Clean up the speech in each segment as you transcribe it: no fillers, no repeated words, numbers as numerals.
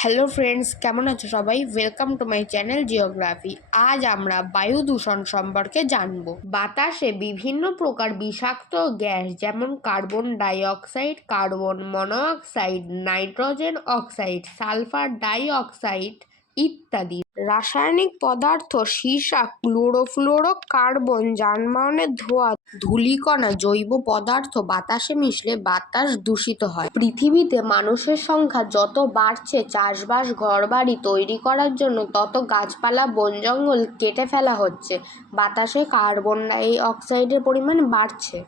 Hello friends, কেমন আছো সবাই? Welcome to my channel geography. আজ আমরা বায়ু দূষণ সম্পর্কে জানব। বাতাসে বিভিন্ন প্রকার বিষাক্ত গ্যাস যেমন carbon dioxide, carbon monoxide, nitrogen oxide, sulphur dioxide ইত্যাদি রাসায়নিক পদার্থ, সীসা, ক্লোরোফ্লোরো কার্বন, যানবাহনের ধোঁয়া, ধূলিকণা, জৈব পদার্থ বাতাসে মিশলে বাতাস দূষিত হয়। পৃথিবীতে মানুষের সংখ্যা যত বাড়ছে, চাষবাস ঘরবাড়ি তৈরি করার জন্য তত গাছপালা বন জঙ্গল কেটে ফেলা হচ্ছে। বাতাসে কার্বন ডাই অক্সাইডের পরিমাণ বাড়ছে।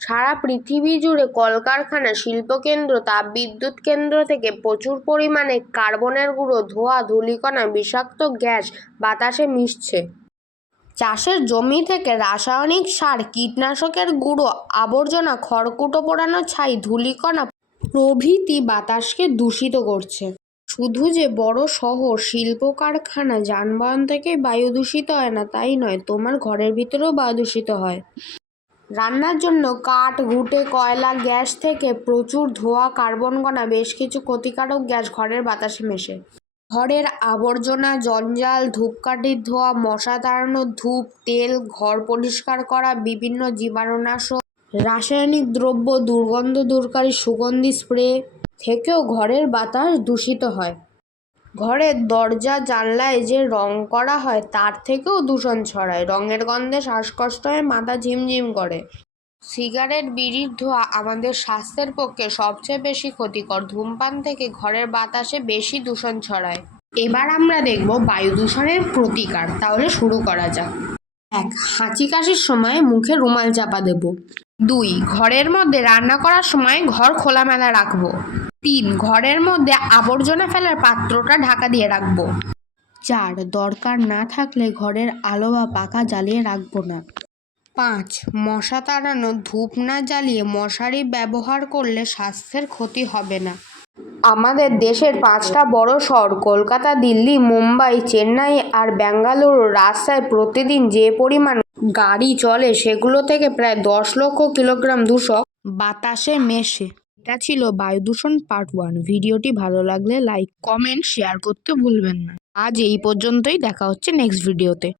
সারা পৃথিবী জুড়ে কলকারখানা, শিল্পকেন্দ্র, তাপবিদ্যুৎ কেন্দ্র থেকে প্রচুর পরিমাণে কার্বনের গুঁড়ো, ধোঁয়া, ধূলিকণা, বিষাক্ত গ্যাস বাতাসে মিশছে। চাষের জমি থেকে রাসায়নিক সার, কীটনাশকের গুঁড়ো, আবর্জনা, খড়কুটো পোড়ানো ছাই, ধূলিকণা প্রভৃতি বাতাসকে দূষিত করছে। শুধু যে বড় শহর, শিল্প কারখানা, যানবাহন থেকে বায়ু দূষিত হয় না তাই নয়, তোমার ঘরের ভিতরেও বায়ু দূষিত হয়। রান্নার জন্য কাঠ, ঘুঁটে, কয়লা, গ্যাস থেকে প্রচুর ধোঁয়া, কার্বন কণা, বেশ কিছু ক্ষতিকারক গ্যাস ঘরের বাতাসে মেশে। ঘরের আবর্জনা, জঞ্জাল, ধূপকাঠির ধোঁয়া, মশা তাড়ানোর ধূপ, তেল, ঘর পরিষ্কার করা, বিভিন্ন জীবাণুনাশক রাসায়নিক দ্রব্য, দুর্গন্ধ দূরকারী সুগন্ধি স্প্রে থেকেও ঘরের বাতাস দূষিত হয়। ঘরের দরজা জানলায় যে রং করা হয় তার থেকেও দূষণ ছড়ায়। রঙের গন্ধে শ্বাসকষ্ট হয়ে মাথা ঝিমঝিম করে। সিগারেট, বিড়ির ধোঁয়া আমাদের স্বাস্থ্যের পক্ষে সবচেয়ে বেশি ক্ষতিকর। ধূমপান থেকে ঘরের বাতাসে বেশি দূষণ ছড়ায়। এবার আমরা দেখব বায়ু দূষণের প্রতিকার। তাহলে শুরু করা যাক। 1. হাঁচি কাশির সময় মুখে রুমাল চাপা দেব। 2. ঘরের মধ্যে রান্না করার সময় ঘর খোলামেলা রাখবো। 3. ঘরের মধ্যে আবর্জনা ফেলার পাত্রটা ঢাকা দিয়ে রাখবো। 4. দরকার না থাকলে ঘরের আলো বা পাখা জ্বালিয়ে রাখবো না। 5. মশা তাড়ানো ধূপ না জ্বালিয়ে মশারি ব্যবহার করলে স্বাস্থ্যের ক্ষতি হবে না। আমাদের দেশের 5টা বড় শহর কলকাতা, দিল্লি, মুম্বাই, চেন্নাই আর বেঙ্গালুরু রাস্তায় প্রতিদিন যে পরিমাণ গাড়ি চলে সেগুলো থেকে প্রায় 10 লক্ষ কিলোগ্রাম দূষক বাতাসে মেশে। এটা ছিল বায়ু দূষণ পার্ট 1। ভিডিওটি ভালো লাগলে লাইক, কমেন্ট, শেয়ার করতে ভুলবেন না। আজ এই পর্যন্তই, দেখা হচ্ছে নেক্সট ভিডিওতে।